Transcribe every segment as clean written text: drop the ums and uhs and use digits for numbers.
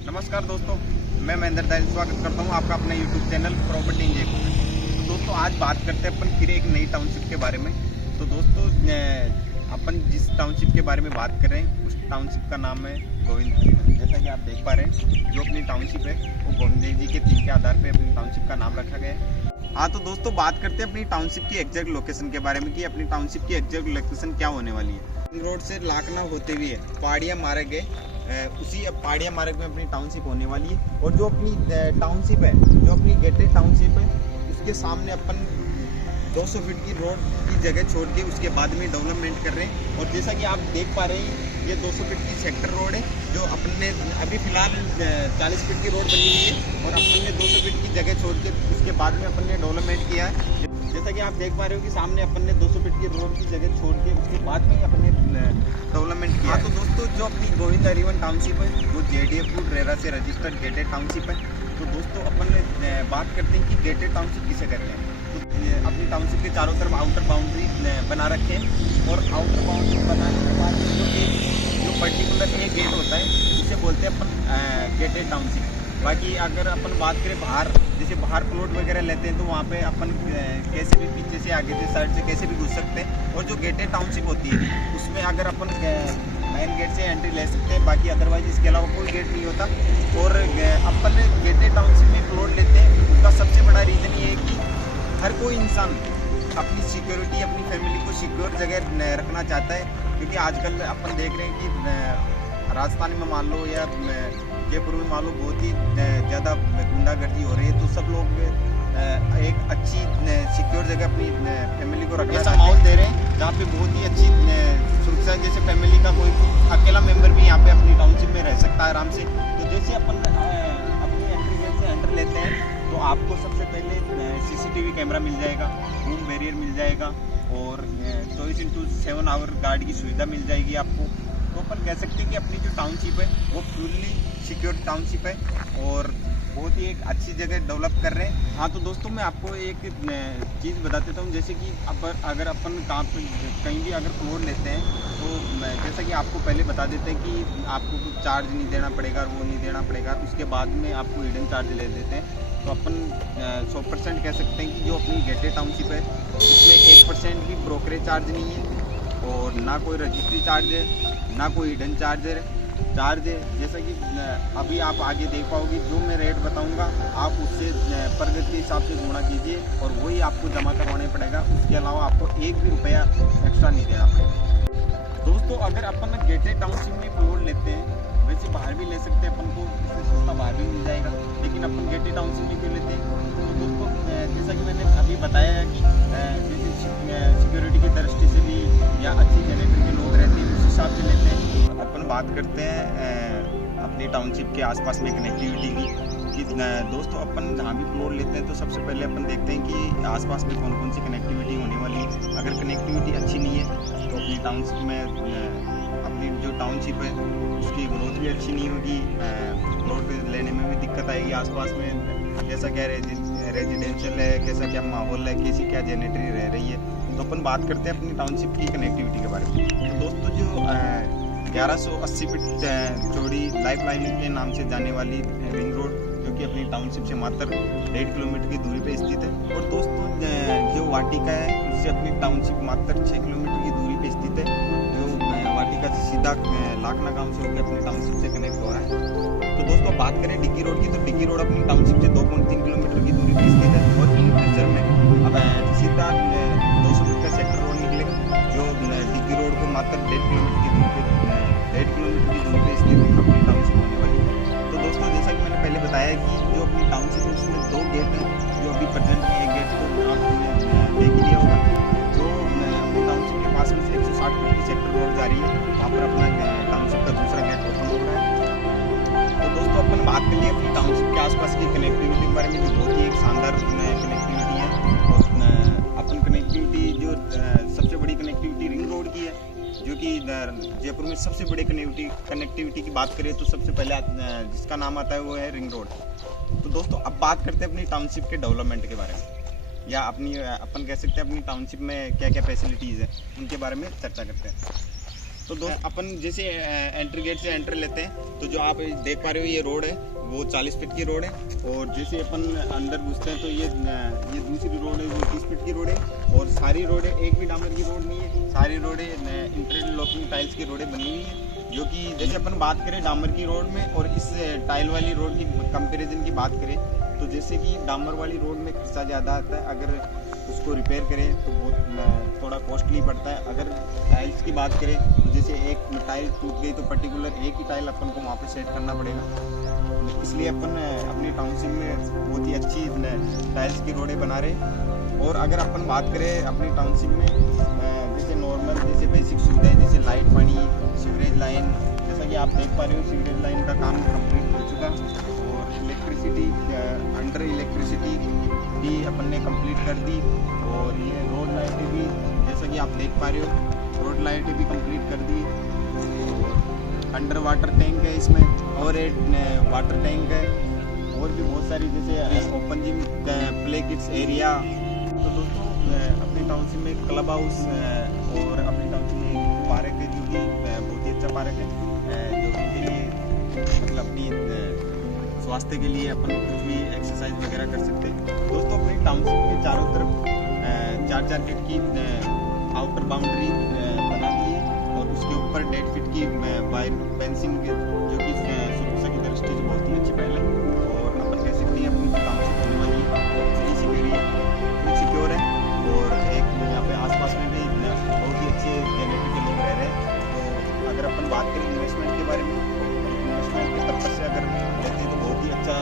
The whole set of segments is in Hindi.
नमस्कार दोस्तों, मैं महेंद्र दास स्वागत करता हूं आपका अपने YouTube channel property in Jaipur में। तो दोस्तों आज बात करते हैं अपन फिर एक नई टाउनशिप के बारे में। तो दोस्तों अपन जिस टाउनशिप के बारे में बात कर रहे हैं उस टाउनशिप का नाम है गोविंद। जैसा कि आप देख पा रहे हैं जो अपनी टाउनशिप है वो गोविंद जी के थीम के आधार पर अपनी टाउनशिप का नाम रखा गया है। हाँ तो दोस्तों बात करते हैं अपनी टाउनशिप की एग्जैक्ट लोकेशन के बारे में कि अपनी टाउनशिप की एग्जैक्ट लोकेशन क्या होने वाली है। रिंग रोड से लाखना होते हुए पहाड़िया मार्ग है, उसी पहाड़िया मार्ग में अपनी टाउनशिप होने वाली है। और जो अपनी टाउनशिप है, जो अपनी गेटेड टाउनशिप है, उसके सामने अपन 200 फीट की रोड की जगह छोड़ के उसके बाद में डेवलपमेंट कर रहे हैं। और जैसा कि आप देख पा रहे हैं ये 200 फीट की सेक्टर रोड है जो अपन ने अभी फिलहाल 40 फीट की रोड बनी हुई है और अपन ने 200 फीट की जगह छोड़ के उसके बाद में अपन ने डेवलपमेंट किया है। जैसा कि आप देख पा रहे हो कि सामने अपन ने 200 फीट की रोड की जगह छोड़ के उसके बाद में अपन ने डेवलपमेंट किया। तो दोस्तों जो अपनी गोविंद हरिवन टाउनशिप है वो JDF रेरा से रजिस्टर्ड गेटेड टाउनशिप है। तो दोस्तों अपन बात करते हैं कि गेटेड टाउनशिप किसे कहते हैं। तो अपनी टाउनशिप के चारों तरफ आउटर बाउंड्री बना रखे हैं और आउटर बाउंड्री बनाने के बाद जो पर्टिकुलर एक गेट होता है उसे बोलते हैं अपन गेटेड टाउनशिप। बाकी अगर अपन बात करें बाहर, जैसे बाहर प्लॉट वगैरह लेते हैं तो वहाँ पे अपन कैसे भी पीछे से आगे से साइड से कैसे भी घुस सकते हैं। और जो गेटेड टाउनशिप होती है उसमें अगर अपन मेन गेट से एंट्री ले सकते हैं, बाकी अदरवाइज इसके अलावा कोई गेट नहीं होता। और अपन गेटेड टाउनशिप में प्लॉट लेते हैं उसका सबसे बड़ा रीज़न ये है कि हर कोई इंसान अपनी सिक्योरिटी, अपनी फैमिली को सिक्योर जगह रखना चाहता है। क्योंकि आजकल अपन देख रहे हैं कि राजस्थान में मान लो या जयपुर में मान लो बहुत ही ज़्यादा गुंडागर्दी हो रही है। तो सब लोग एक अच्छी सिक्योर जगह अपनी फैमिली को रखना ऐसा माहौल दे रहे हैं जहाँ पे बहुत ही अच्छी सुरक्षा, जैसे फैमिली का कोई अकेला मेंबर भी यहाँ पे अपनी टाउनशिप में रह सकता है आराम से। तो जैसे अपन अपनी एंट्री गेट से एंटर लेते हैं तो आपको सबसे पहले CCTV कैमरा मिल जाएगा, बूम बैरियर मिल जाएगा और 24/7 आवर गार्ड की सुविधा मिल जाएगी आपको। तो अपन कह सकते हैं कि अपनी जो टाउनशिप है वो फुल्ली सिक्योर टाउनशिप है और बहुत ही एक अच्छी जगह डेवलप कर रहे हैं। हाँ तो दोस्तों मैं आपको एक चीज़ बता देता हूँ, जैसे कि अगर अपन कहीं भी अगर प्लॉट लेते हैं तो जैसा कि आपको पहले बता देते हैं कि आपको कुछ चार्ज नहीं देना पड़ेगा, वो नहीं देना पड़ेगा, उसके बाद में आपको हिडन चार्ज ले देते हैं। तो अपन 100% कह सकते हैं कि जो अपनी गेटेड टाउनशिप है उसमें 1% भी ब्रोकरेज चार्ज नहीं है और ना कोई रजिस्ट्री चार्ज है, ना कोई हिडन चार्ज है। जैसा कि अभी आप आगे देख पाओगे, जो मैं रेट बताऊंगा आप उससे पर गज के हिसाब से गुणा कीजिए और वही आपको जमा करवाने पड़ेगा। उसके अलावा आपको एक भी रुपया एक्स्ट्रा नहीं देना पड़ेगा। दोस्तों अगर अपन गेटेड टाउनशिप में प्लॉट लेते हैं, वैसे बाहर भी ले सकते हैं, अपन को इससे सस्ता बाहर भी मिल जाएगा, लेकिन अपन गेटेड टाउनशिप में क्यों लेते हैं। तो दोस्तों जैसा कि मैंने अभी बताया है कि जैसे सिक्योरिटी की दृष्टि से भी या अच्छी जनरेटर के लोग रहते हैं उस हिसाब से लेते हैं। अपन बात करते हैं अपनी टाउनशिप के आसपास में कनेक्टिविटी की कि दोस्तों अपन जहाँ भी प्लॉट लेते हैं तो सबसे पहले अपन देखते हैं कि आसपास में कौन कौन सी कनेक्टिविटी होने वाली है। अगर कनेक्टिविटी अच्छी नहीं है तो अपनी टाउनशिप में अपनी जो टाउनशिप है उसकी ग्रोथ भी अच्छी नहीं होगी, प्लॉट लेने में भी दिक्कत आएगी। आसपास में कैसा क्या रेजिडेंशियल है, कैसा क्या माहौल है, कैसी क्या जेनेटरी रह रही है। तो अपन बात करते हैं अपनी टाउनशिप की कनेक्टिविटी के बारे में। तो दोस्तों जो 1180 फीट चौड़ी लाइफ लाइन के नाम से जाने वाली रिंग रोड जो कि अपनी टाउनशिप से मात्र 1.5 किलोमीटर की दूरी पे स्थित है। और दोस्तों जो वाटिका है उससे अपनी टाउनशिप मात्र 6 किलोमीटर की दूरी पे स्थित है, जो वाटिका से सीधा लाखना गांव से होकर अपनी टाउनशिप से कनेक्ट हो रहा है। तो दोस्तों बात करें डिग्गी रोड की, तो डिग्गी रोड अपनी टाउनशिप से 2.3 किलोमीटर की दूरी पर स्थित है। और इन फ्यूचर में अब सीधा 200 फीट का सेक्टर रोड निकलेगा जो डिग्गी रोड को मात्र 1.5 किलोमीटर की दूरी पे स्थित अपनी टाउनशिप होने वाली है। तो दोस्तों जैसा कि मैंने पहले बताया कि जो अपनी टाउनशिप है उसमें 2 गेट हैं, जो अभी प्रेजेंट में एक गेट तो आपने देख ही लिया होगा। जो अपनी टाउनशिप के पास में से 160 फीट की सेक्टर रोड जा रही है, वहाँ पर अपना टाउनशिप का दूसरा गेट ओपन हो रहा है। तो दोस्तों अपन बात कर लिए अपनी टाउनशिप के आसपास की कनेक्टिविटी के बारे में, जो बहुत ही एक शानदार कनेक्टिविटी है। और अपन कनेक्टिविटी जो सबसे बड़ी कनेक्टिविटी रिंग रोड की है, जो कि जयपुर में सबसे बड़ी कनेक्टिविटी की बात करें तो सबसे पहले जिसका नाम आता है वो है रिंग रोड। तो दोस्तों अब बात करते हैं अपनी टाउनशिप के डेवलपमेंट के बारे में, या अपन कह सकते हैं अपनी टाउनशिप में क्या क्या फैसिलिटीज़ हैं उनके बारे में चर्चा करते हैं। तो दोस्त अपन जैसे एंट्री गेट से एंट्री लेते हैं, तो जो आप देख पा रहे हो ये रोड है वो 40 फीट की रोड है, और जैसे अपन अंदर घुसते हैं तो ये दूसरी रोड है वो 30 फीट की रोड है, और सारी रोडें एक भी डामर की रोड नहीं है, सारी रोडें इंटरलॉकिंग टाइल्स की रोडें बनी हुई है। जो कि जैसे अपन बात करें डामर की रोड में और इस टाइल वाली रोड की कंपैरिजन की बात करें, तो जैसे कि डामर वाली रोड में खर्चा ज़्यादा आता है, अगर उसको रिपेयर करें तो बहुत थोड़ा कॉस्टली पड़ता है। अगर टाइल्स की बात करें तो जैसे एक टाइल टूट गई तो पर्टिकुलर एक ही टाइल अपन को वहाँ पे सेट करना पड़ेगा, इसलिए अपन अपनी टाउनशिप में बहुत ही अच्छी टाइल्स की रोडें बना रहे। और अगर अपन बात करें अपनी टाउनशिप में जैसे नॉर्मल जैसे बेसिक सुविधाएं जैसे लाइट, पानी, सीवरेज लाइन, जैसा कि आप देख पा रहे हो सीवरेज लाइन का काम कंप्लीट हो चुका, और इलेक्ट्रिसिटी अंडर इलेक्ट्रिसिटी भी अपन ने कंप्लीट कर दी, और ये रोड लाइटें भी जैसा कि आप देख पा रहे हो रोड लाइटें भी कंप्लीट कर दी, अंडर वाटर टैंक है इसमें, और एक वाटर टैंक है, और भी बहुत सारी जैसे open gym, play kids area. तो दोस्तों अपनी टाउनशिप में क्लब हाउस और अपनी टाउनशिप में एक पार्क है जो कि बहुत ही अच्छा पार्क है, जो के लिए मतलब अपनी स्वास्थ्य के लिए अपन कुछ भी एक्सरसाइज वगैरह कर सकते हैं। दोस्तों अपनी टाउनशिप के चारों तरफ 4-4 फीट की आउटर बाउंड्री बना दी है, और उसके ऊपर 1.5 फीट की वायर फेंसिंग जो कि सुरक्षा की दृष्टि से बहुत ही अच्छी पहल है, और अपन कह सकते हैं अपनी टाउनशिप होने वाली सिक्योर है, और एक यहाँ पे आसपास में भी बहुत ही अच्छे कैटेगरी के लोग रह रहे हैं। तो अगर अपन बात करें इन्वेस्टमेंट के बारे में, इन्वेस्टमेंट के पर्पज से अगर लेते हैं तो बहुत ही अच्छा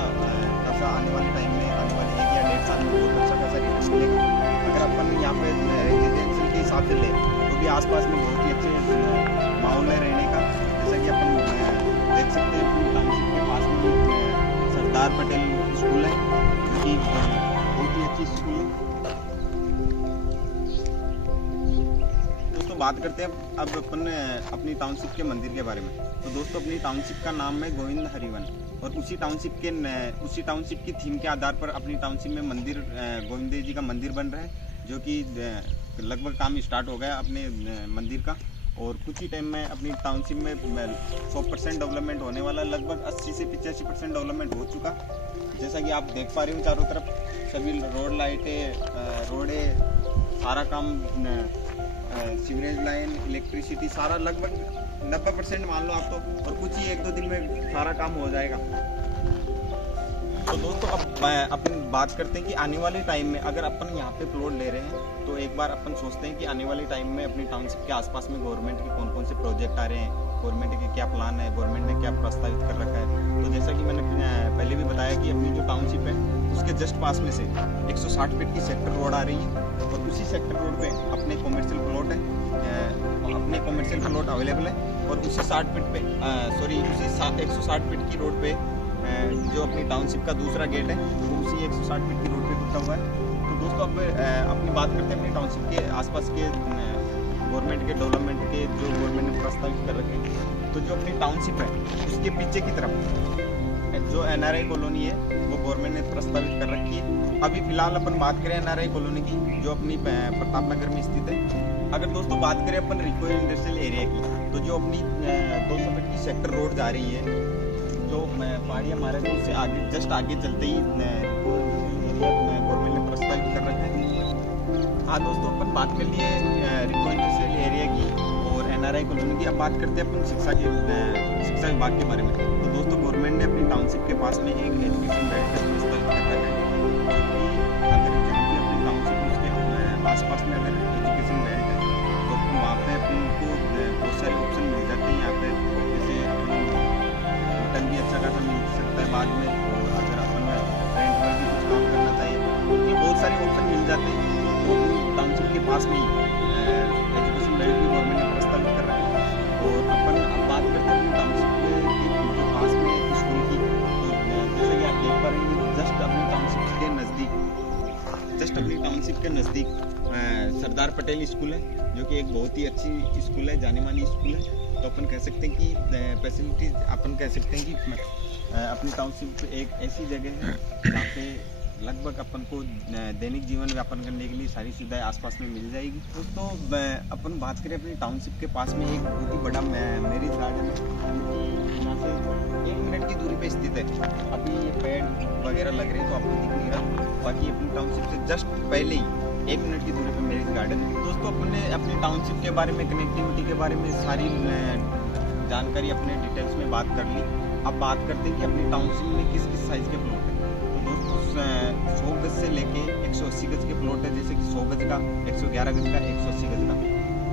खासा आने वाले टाइम में, आने वाले 1 या 1.5 साल में बहुत अच्छा खासा रिटर्न मिलेगा। अगर अपन यहाँ पे रेजिडेंशियल के हिसाब से ले तो भी आसपास में बहुत ही अच्छे माहौल है रहने का, जैसा कि अपन देख सकते हैं अपनी टाउनशिप के पास में सरदार पटेल स्कूल है, जो कि बहुत ही अच्छी स्कूल है। दोस्तों बात करते हैं अब अपन अपनी टाउनशिप के मंदिर के बारे में। तो दोस्तों अपनी टाउनशिप का नाम है गोविंद हरिवन, और उसी टाउनशिप की थीम के आधार पर अपनी टाउनशिप में मंदिर गोविंद देव जी का मंदिर बन रहा है, जो कि लगभग काम स्टार्ट हो गया अपने मंदिर का, और कुछ ही टाइम में अपनी टाउनशिप में 100% डेवलपमेंट होने वाला, लगभग 80 से 85% डेवलपमेंट हो चुका। जैसा कि आप देख पा रहे हो चारों तरफ सभी रोड लाइटें, रोडें, सारा काम, सीवरेज लाइन, इलेक्ट्रिसिटी, सारा लगभग 90% मान लो आप तो, और कुछ ही 1-2 दिन में सारा काम हो जाएगा। तो दोस्तों अब अपन बात करते हैं कि आने वाले टाइम में अगर अपन यहाँ पे प्लॉट ले रहे हैं, तो एक बार अपन सोचते हैं कि आने वाले टाइम में अपनी टाउनशिप के आसपास में गवर्नमेंट के कौन कौन से प्रोजेक्ट आ रहे हैं, गवर्नमेंट के क्या प्लान है, गवर्नमेंट ने क्या प्रस्तावित कर रखा है। तो जैसा कि मैंने पहले भी बताया कि अपनी जो टाउनशिप है उसके जस्ट पास में से 160 फीट की सेक्टर रोड आ रही है, और उसी सेक्टर रोड पे अपने कॉमर्शियल प्लॉट है, अपने कॉमर्शियल प्लॉट अवेलेबल है, और उसी 160 फीट की रोड पे जो अपनी टाउनशिप का दूसरा गेट है वो उसी 160 फीट की रोड पे टूटा हुआ है। तो दोस्तों अब अपनी बात करते हैं अपनी टाउनशिप के आसपास के गवर्नमेंट के डेवलपमेंट के जो गवर्नमेंट ने प्रस्तावित कर रखे हैं। तो जो अपनी टाउनशिप है उसके पीछे की तरफ जो NRI कॉलोनी है वो गवर्नमेंट ने प्रस्तावित कर रखी है। अभी फिलहाल अपन बात करें NRI कॉलोनी की, जो अपनी प्रताप नगर में स्थित है। अगर दोस्तों बात करें अपन रिको इंडस्ट्रियल एरिया की, तो जो अपनी 200 फीट की सेक्टर रोड जा रही है, जो पहाड़िया महाराज उससे आगे जस्ट आगे चलते ही गवर्नमेंट ने प्रस्तावित कर रखा है। हाँ दोस्तों अपन बात कर लिए रिको इंडस्ट्रियल एरिया की और NRI कॉलोनी की। अब बात करते हैं अपन शिक्षा विभाग के बारे में। तो दोस्तों गवर्नमेंट ने अपनी टाउनशिप के पास में एक एजुकेशन बेल्ट का प्रस्तावित कर रखा है, जो कि अगर जहाँ पे अपनी टाउनशिप उसके आसपास में अगर एजुकेशन बेल्ट है तो वहाँ पे अपन को बहुत सारे ऑप्शन मिल जाते हैं। यहाँ पे जैसे अपन होटल भी अच्छा खासा मिल सकता है बाद में, और अगर अपन रेंट पर भी कुछ काम करना चाहिए तो बहुत सारे ऑप्शन मिल जाते हैं। तो टाउनशिप के पास में ही एजुकेशन बेल्ट भी गवर्नमेंट ने प्रस्तावित कर रखा है। और अपन अब बात करते हैं टाउनशिप के पास में स्कूल की, तो जैसे कि आप देख पा रहे हैं जस्ट अपनी टाउनशिप के नज़दीक सरदार पटेल स्कूल है, जो कि एक बहुत ही अच्छी स्कूल है, जानी मानी स्कूल है। तो अपन कह सकते हैं कि फैसिलिटीज अपन कह सकते हैं कि अपनी टाउनशिप एक ऐसी जगह है जहाँ पे लगभग अपन को दैनिक जीवन यापन करने के लिए सारी सुविधाएं आसपास में मिल जाएगी। दोस्तों अपन बात करें अपनी टाउनशिप के पास में एक बहुत ही बड़ा मैरिज गार्डन है, यहाँ से 1 मिनट की दूरी पे स्थित है। अभी ये पेड़ वगैरह लग रहे हैं तो आपको दिख नहीं रहा, बाकी अपनी टाउनशिप से जस्ट पहले ही 1 मिनट की दूरी पे मैरिज गार्डन है। दोस्तों अपन ने अपनी टाउनशिप के बारे में, कनेक्टिविटी के बारे में सारी जानकारी अपने डिटेल्स में बात कर ली। अब बात करते हैं कि अपनी टाउनशिप में किस किस साइज के प्लॉट है। तो दोस्तों 100 गज से लेके 180 गज के प्लॉट है, जैसे कि 100 गज का, 111 गज का, 180 गज का।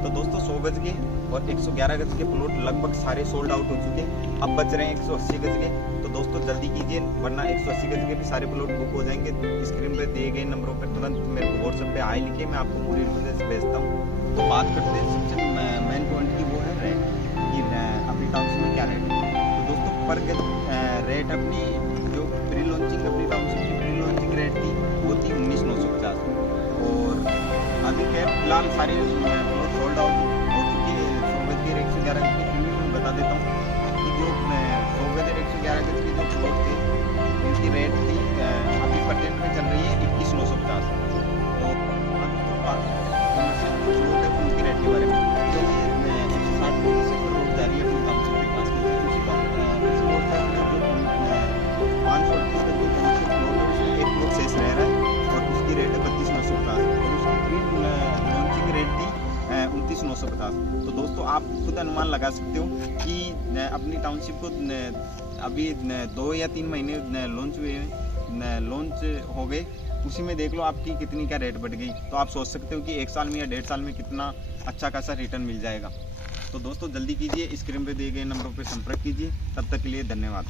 तो दोस्तों 100 गज के और 111 गज के प्लॉट लगभग सारे सोल्ड आउट हो चुके हैं, अब बच रहे हैं 180 गज के। तो दोस्तों जल्दी कीजिए, वरना 180 गज के भी सारे प्लॉट बुक हो जाएंगे। स्क्रीन पे दिए गए नंबरों पर तुरंत मेरे को व्हाट्सएप पे हाई लिखे, मैं आपको पूरी डिटेल्स भेजता हूँ। तो बात करते हैं सबसे मेन पॉइंट की, वो है रेट कि अपनी टाउनशिप में क्या रेट है। तो दोस्तों पर गज रेट अपनी जो प्री लॉन्चिंग अपनी टाउनशिप की प्री लॉन्चिंग रेट थी वो थी 19,950, और अभी क्या फिलहाल सारे प्लॉट सोल्ड आउट हो चुके हैं। 100 गज के 111 गज के फिर मैं बता देता हूँ कि जो 100 गज और 111 गज के जो प्लॉट थे उनकी रेट थी अभी प्रेजेंट में चल रही है 21,950। तो दोस्तों बात कुछ लोग हैं उनकी रेट के बारे में, जो ये 160 से रोड जा रही है अपनी टाउनशिप के पास में, उसी रोड पर जो 538 गज की टाउनशिप प्लॉट है उसमें एक प्लॉट शेष रह रहा है और उसकी रेट है 32,950, और उसकी प्री लॉन्चिंग रेट थी 29,950। तो दोस्तों आप खुद अनुमान लगा सकते हो कि अपनी टाउनशिप को अभी 2 या 3 महीने लॉन्च हुए, लॉन्च हो गए, उसी में देख लो आपकी कितनी क्या रेट बढ़ गई। तो आप सोच सकते हो कि 1 साल में या 1.5 साल में कितना अच्छा खासा रिटर्न मिल जाएगा। तो दोस्तों जल्दी कीजिए, स्क्रीन पे दिए गए नंबरों पर संपर्क कीजिए। तब तक के लिए धन्यवाद।